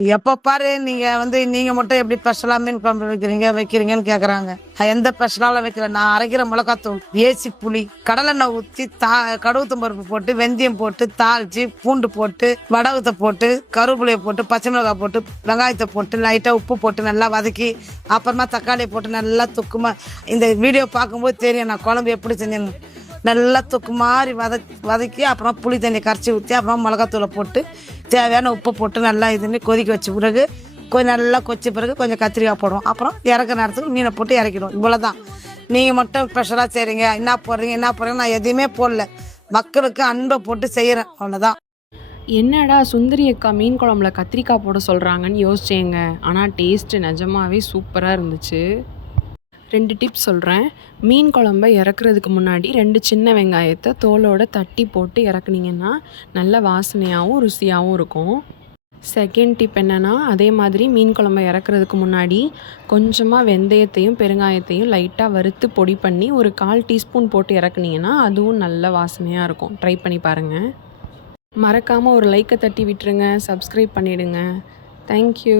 எப்போ பாரு நீங்க வந்து நீங்க மட்டும் எப்படி ஸ்பெஷலா மீன் குழம்பு வைக்கிறீங்க வைக்கிறீங்கன்னு கேக்குறாங்க. எந்த ஸ்பெஷலால வைக்கிறேன் நான் அரைக்கிற மிளகாத்தூள் ஏசி புளி கடலெண்ணெய் ஊற்றி தா கடுகுத்தம் பருப்பு போட்டு வெந்தயம் போட்டு தாளிச்சு பூண்டு போட்டு வடகத்தை போட்டு கருவேப்பிலையை போட்டு பச்சை மிளகாய் போட்டு வெங்காயத்தை போட்டு லைட்டாக உப்பு போட்டு நல்லா வதக்கி அப்புறமா தக்காளியை போட்டு நல்லா துக்குமா. இந்த வீடியோ பார்க்கும்போது தெரியும் நான் குழம்பு எப்படி செஞ்சேன்னு. நல்லா தொக்கு மாதிரி வத வதக்கி அப்புறம் புளி தண்ணி கரைச்சி ஊற்றி அப்புறம் மிளகாத்தூளை போட்டு தேவையான உப்பை போட்டு நல்லா இது கொதிக்க வச்ச பிறகு கொஞ்சம் நல்லா கொச்ச பிறகு கொஞ்சம் கத்திரிக்காய் போடுவோம். அப்புறம் இறக்க நேரத்துக்கு மீனை போட்டு இறக்கிடுவோம். இவ்வளோ தான் நீங்கள் மட்டும் ஸ்பெஷலாக செய்கிறீங்க என்ன போடுறீங்க என்ன போடுறீங்க நான் எதையுமே போடல. மக்களுக்கு அன்பை போட்டு செய்கிறேன் அவ்வளோதான் என்னடா சுந்தரி அக்கா மீன் குழம்புல கத்திரிக்காய் போட சொல்கிறாங்கன்னு யோசிச்சேங்க. ஆனால் டேஸ்ட்டு நிஜமாவே சூப்பராக இருந்துச்சு. ரெண்டு டிப்ஸ் சொல்கிறேன் மீன் குழம்ப இறக்குறதுக்கு முன்னாடி ரெண்டு சின்ன வெங்காயத்தை தோலோட தட்டி போட்டு இறக்குனீங்கன்னா நல்ல வாசனையாகவும் ருசியாகவும் இருக்கும். செகண்ட் டிப் என்னென்னா அதே மாதிரி மீன் குழம்ப இறக்குறதுக்கு முன்னாடி கொஞ்சமாக வெந்தயத்தையும் பெருங்காயத்தையும் லைட்டாக வறுத்து பொடி பண்ணி ஒரு கால் டீஸ்பூன் போட்டு இறக்குனீங்கன்னா அதுவும் நல்ல வாசனையாக இருக்கும். ட்ரை பண்ணி பாருங்கள் மறக்காமல் ஒரு லைக்கை தட்டி விட்டுருங்க. சப்ஸ்கிரைப் பண்ணிவிடுங்க தேங்க்யூ